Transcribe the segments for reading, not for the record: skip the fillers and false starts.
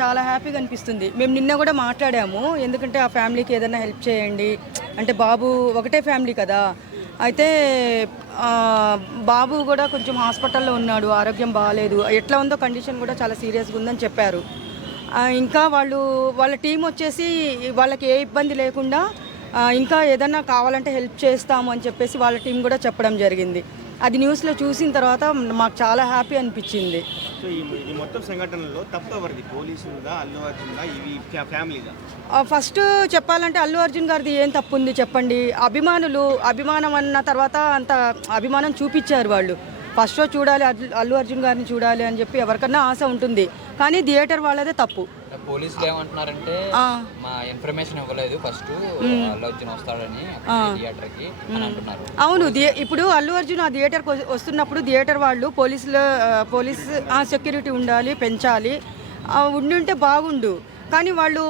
చాలా హ్యాపీగా అనిపిస్తుంది. మేము నిన్న కూడా మాట్లాడాము, ఎందుకంటే ఆ ఫ్యామిలీకి ఏదైనా హెల్ప్ చేయండి అంటే, బాబు ఒకటే ఫ్యామిలీ కదా. అయితే బాబు కూడా కొంచెం హాస్పిటల్లో ఉన్నాడు, ఆరోగ్యం బాగాలేదు, ఎట్లా ఉందో కండిషన్ కూడా చాలా సీరియస్గా ఉందని చెప్పారు. ఇంకా వాళ్ళ టీం వచ్చేసి వాళ్ళకి ఏ ఇబ్బంది లేకుండా ఇంకా ఏదన్నా కావాలంటే హెల్ప్ చేస్తాము అని చెప్పేసి వాళ్ళ టీం కూడా చెప్పడం జరిగింది. అది న్యూస్లో చూసిన తర్వాత మాకు చాలా హ్యాపీ అనిపించింది. సో ఈ మొత్తం సంఘటనలో తప్పు ఎవరిది? పోలీసులుగా, అల్లు అర్జున్గా, ఇవి ఫ్యామిలీగా? ఫస్ట్ చెప్పాలంటే అల్లు అర్జున్ గారిది ఏం తప్పు ఉంది చెప్పండి. అభిమానం అన్న తర్వాత అంత అభిమానం చూపించారు వాళ్ళు. ఫస్ట్ షో చూడాలి, అల్లు అర్జున్ గారిని చూడాలి అని చెప్పి ఎవరికన్నా ఆశ ఉంటుంది, కానీ థియేటర్ వాళ్ళదే తప్పు. పోలీసులు ఏమంటున్నారంటే మా ఇన్ఫర్మేషన్ ఇవ్వలేదు ఫస్ట్ అల్లు అర్జున్ వస్తాడని థియేటర్కి అని అంటున్నారు. అవును, ఇప్పుడు అల్లు అర్జున్ ఆ థియేటర్కి వస్తున్నప్పుడు థియేటర్ వాళ్ళు పోలీస్ సెక్యూరిటీ ఉండాలి, పెంచాలి, ఉండుంటే బాగుండు. కానీ వాళ్ళు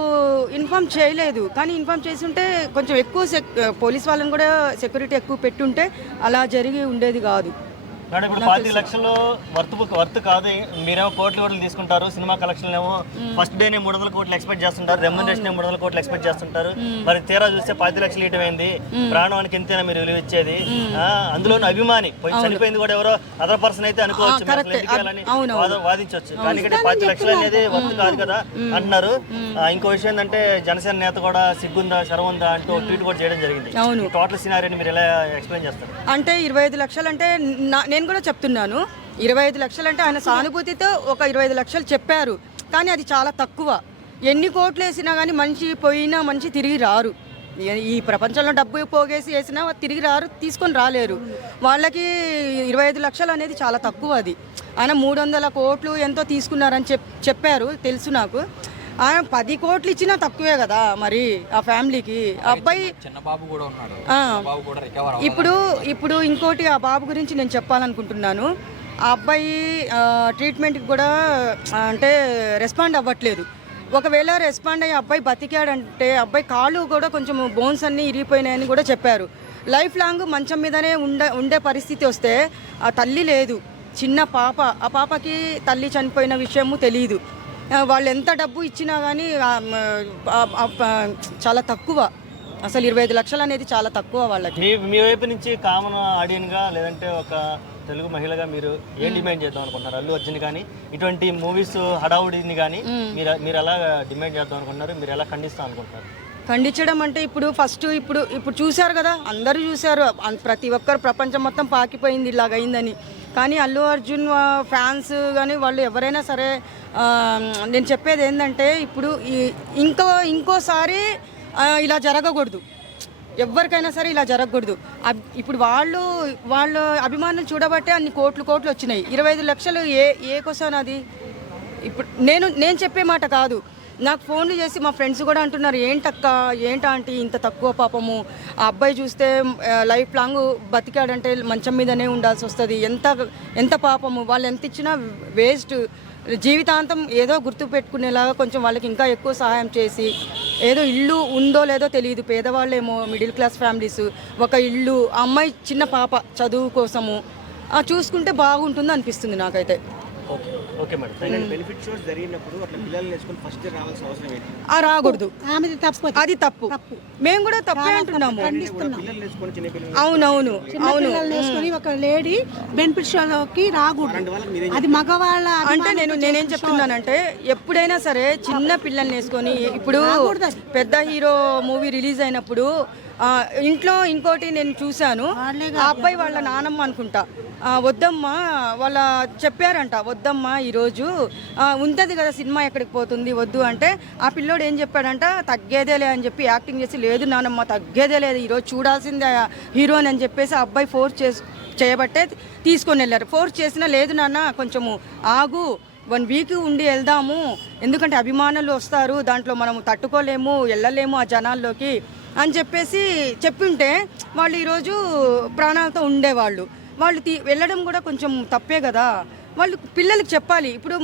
ఇన్ఫామ్ చేయలేదు. కానీ ఇన్ఫామ్ చేసి ఉంటే కొంచెం ఎక్కువ పోలీస్ వాళ్ళని కూడా సెక్యూరిటీ ఎక్కువ పెట్టుంటే అలా జరిగి ఉండేది కాదు. మేడం, ఇప్పుడు 25 లక్షలు వర్త్ కాదు, మీరేమో కోట్లు తీసుకుంటారు. సినిమా కలెక్షన్ ఏమో ఫస్ట్ డేనే 300 కోట్లు ఎక్స్పెక్ట్ చేస్తుంటారు, రెమ్యునరేషన్ 300 కోట్లు ఎక్స్పెక్ట్ చేస్తుంటారు. మరి తీరా చూస్తే 10 లక్షలు ఇటమైంది. ప్రాణానికి ఎంతైనా మీరు విలువ ఇచ్చేది. అందులో అభిమాని చనిపోయింది కూడా ఎవరో అదర్ పర్సన్ అయితే అనుకోవచ్చు, వాదించవచ్చు. కానీ ఇక్కడ 10 లక్షలు అనేది వర్త్ కాదు కదా అంటున్నారు. ఇంకో విషయం ఏంటంటే జనసేన నేత కూడా సిగ్గుందా శరవుందా అంటూ ట్వీట్ కూడా చేయడం జరిగింది. టోటల్ సినారియోని మీరు ఎలా ఎక్స్ప్లెయిన్ చేస్తారు? అంటే 25 లక్షలు అంటే నేను కూడా చెప్తున్నాను, 25 లక్షలు అంటే ఆయన సానుభూతితో ఒక 25 లక్షలు చెప్పారు. కానీ అది చాలా తక్కువ. ఎన్ని కోట్లు వేసినా కానీ మనిషి పోయినా మనిషి తిరిగి రారు. ఈ ప్రపంచంలో డబ్బు పోగేసి వేసినా తిరిగి రారు, తీసుకొని రాలేరు. వాళ్ళకి 25 లక్షలు అనేది చాలా తక్కువ. అది ఆయన 300 కోట్లు ఎంతో తీసుకున్నారని చెప్పారు, తెలుసు నాకు. ఆయన 10 కోట్లు ఇచ్చినా తక్కువే కదా మరి ఆ ఫ్యామిలీకి. అబ్బాయి చిన్న బాబు కూడా ఉన్నాడు. ఇప్పుడు ఇంకోటి ఆ బాబు గురించి నేను చెప్పాలనుకుంటున్నాను. ఆ అబ్బాయి ట్రీట్మెంట్కి కూడా అంటే రెస్పాండ్ అవ్వట్లేదు. ఒకవేళ రెస్పాండ్ అయ్యి అబ్బాయి బతికాడంటే అబ్బాయి కాళ్ళు కూడా కొంచెం బోన్స్ అన్నీ ఇరిగిపోయినాయని కూడా చెప్పారు. లైఫ్ లాంగ్ మంచం మీదనే ఉండే పరిస్థితి వస్తే ఆ తల్లి లేదు, చిన్న పాప, ఆ పాపకి తల్లి చనిపోయిన విషయము తెలియదు. వాళ్ళు ఎంత డబ్బు ఇచ్చినా కానీ చాలా తక్కువ. అసలు 25 లక్షలు అనేది చాలా తక్కువ వాళ్ళకి. మీ వైపు నుంచి కామన్ ఆడియన్గా లేదంటే ఒక తెలుగు మహిళగా మీరు ఏం డిమాండ్ చేద్దాం అనుకుంటున్నారు? అల్లు అర్జున్ కానీ ఇటువంటి మూవీస్ హడావుడిని కానీ మీరు ఎలా డిమాండ్ చేద్దాం అనుకుంటున్నారు? మీరు ఎలా ఖండిస్తాం అనుకుంటున్నారు? ఖండించడం అంటే ఇప్పుడు చూశారు కదా, అందరూ చూశారు, ప్రతి ఒక్కరు ప్రపంచం మొత్తం పాకిపోయింది ఇలాగైందని. కానీ అల్లు అర్జున్ ఫ్యాన్స్ కానీ వాళ్ళు ఎవరైనా సరే, నేను చెప్పేది ఏంటంటే ఇప్పుడు ఇంకోసారి ఇలా జరగకూడదు. ఎవరికైనా సరే ఇలా జరగకూడదు. ఇప్పుడు వాళ్ళ అభిమానులు చూడబట్టే అన్ని కోట్లు వచ్చినాయి. 25 లక్షలు ఏ కోసం అది? ఇప్పుడు నేను చెప్పే మాట కాదు, నాకు ఫోన్లు చేసి మా ఫ్రెండ్స్ కూడా అంటున్నారు, ఏంటంటే ఇంత తక్కువ పాపము, ఆ అబ్బాయి చూస్తే లైఫ్ లాంగ్ బతికాడంటే మంచం మీదనే ఉండాల్సి వస్తుంది, ఎంత పాపము, వాళ్ళు ఎంత ఇచ్చినా వేస్ట్. జీవితాంతం ఏదో గుర్తు పెట్టుకునేలాగా కొంచెం వాళ్ళకి ఇంకా ఎక్కువ సహాయం చేసి, ఏదో ఇల్లు ఉందో లేదో తెలియదు, పేదవాళ్ళేమో మిడిల్ క్లాస్ ఫ్యామిలీస్, ఒక ఇల్లు, అమ్మాయి చిన్న పాప చదువు కోసము చూసుకుంటే బాగుంటుంది అనిపిస్తుంది నాకైతే. ఓకే మేడం, బెనిఫిట్ షోస్ జరిగినప్పుడు అట్లా పిల్లల్ని వేసుకొని ఫస్ట్ రావాల్సిన అవసరం ఏంటి? రాకూడదు, అది తప్పు. మేము కూడా తప్పే అంటున్నాము. అవునవును, ఒక లేడీ బెనిఫిట్ షోలోకి రాకూడదు, అది మగవాళ్ళ. అంటే నేనేం చెప్తున్నానంటే, ఎప్పుడైనా సరే చిన్న పిల్లల్ని వేసుకొని, ఇప్పుడు పెద్ద హీరో మూవీ రిలీజ్ అయినప్పుడు ఇంట్లో ఇంకోటి నేను చూశాను, ఆ అబ్బాయి వాళ్ళ నానమ్మ అనుకుంటా, వద్దమ్మా వాళ్ళ చెప్పారంట, వద్దమ్మా ఈరోజు ఉంటుంది కదా సినిమా ఎక్కడికి పోతుంది వద్దు అంటే, ఆ పిల్లోడు ఏం చెప్పాడంట, తగ్గేదేలే అని చెప్పి యాక్టింగ్ చేసి, లేదు నానమ్మ తగ్గేదే లేదు, ఈరోజు చూడాల్సిందే హీరోని అని చెప్పేసి ఆ అబ్బాయి ఫోర్స్ చేయబట్టే తీసుకొని వెళ్ళారు. ఫోర్స్ చేసినా, లేదు నాన్న కొంచెము ఆగు, 1 వీక్ ఉండి వెళ్దాము, ఎందుకంటే అభిమానులు వస్తారు, దాంట్లో మనము తట్టుకోలేము, వెళ్ళలేము ఆ జనాల్లోకి అని చెప్పేసి చెప్పింటే వాళ్ళు ఈరోజు ప్రాణాలతో ఉండేవాళ్ళు. వాళ్ళు వెళ్ళడం కూడా కొంచెం తప్పే కదా. వాళ్ళు పిల్లలకి చెప్పాలి. ఇప్పుడు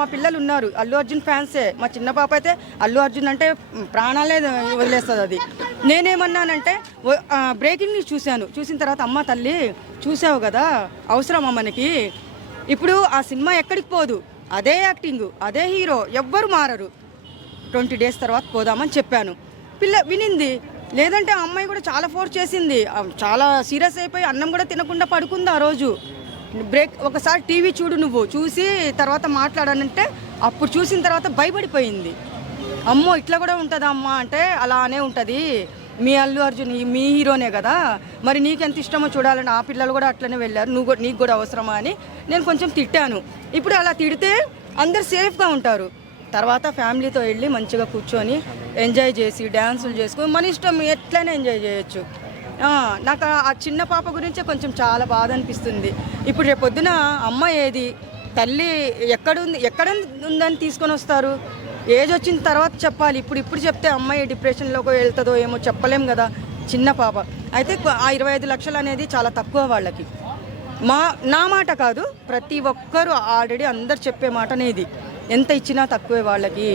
మా పిల్లలు ఉన్నారు, అల్లు అర్జున్ ఫ్యాన్సే. మా చిన్న పాప అయితే అల్లు అర్జున్ అంటే ప్రాణాలే వదిలేస్తుంది. అది నేనేమన్నానంటే, బ్రేకింగ్ న్యూస్ చూసిన తర్వాత, అమ్మ తల్లి చూసావు కదా, అవసరమా మనకి, ఇప్పుడు ఆ సినిమా ఎక్కడికి పోదు, అదే యాక్టింగ్, అదే హీరో, ఎవ్వరు మారరు. 20 days తర్వాత పోదామని చెప్పాను. పిల్ల వినింది. లేదంటే ఆ అమ్మాయి కూడా చాలా ఫోర్స్ చేసింది. చాలా సీరియస్ అయిపోయి అన్నం కూడా తినకుండా పడుకుంది ఆ రోజు. బ్రేక్ ఒకసారి టీవీ చూడు, నువ్వు చూసి తర్వాత మాట్లాడానంటే అప్పుడు చూసిన తర్వాత భయపడిపోయింది. అమ్మో ఇట్లా కూడా ఉంటుందా అమ్మ అంటే, అలానే ఉంటుంది, మీ అల్లు అర్జున్ మీ హీరోనే కదా, మరి నీకెంత ఇష్టమో చూడాలని ఆ పిల్లలు కూడా అట్లనే వెళ్ళారు, నీకు కూడా అవసరమా అని నేను కొంచెం తిట్టాను. ఇప్పుడు అలా తిడితే అందరు సేఫ్గా ఉంటారు. తర్వాత ఫ్యామిలీతో వెళ్ళి మంచిగా కూర్చొని ఎంజాయ్ చేసి డ్యాన్సులు చేసుకొని మన ఇష్టం ఎట్లయినా ఎంజాయ్ చేయొచ్చు. నాకు ఆ చిన్న పాప గురించే కొంచెం చాలా బాధ అనిపిస్తుంది. ఇప్పుడు రేపొద్దున అమ్మ ఏది, తల్లి ఎక్కడ ఉందని తీసుకొని వస్తారు? ఏజ్ వచ్చిన తర్వాత చెప్పాలి. ఇప్పుడు చెప్తే అమ్మాయి డిప్రెషన్లోకి వెళ్తుందో ఏమో చెప్పలేం కదా, చిన్న పాప. అయితే ఆ 25 లక్షలు అనేది చాలా తక్కువ వాళ్ళకి. నా మాట కాదు, ప్రతి ఒక్కరు ఆల్రెడీ అందరు చెప్పే మాటనే ఇది. ఎంత ఇచ్చినా తక్కువే వాళ్ళకి.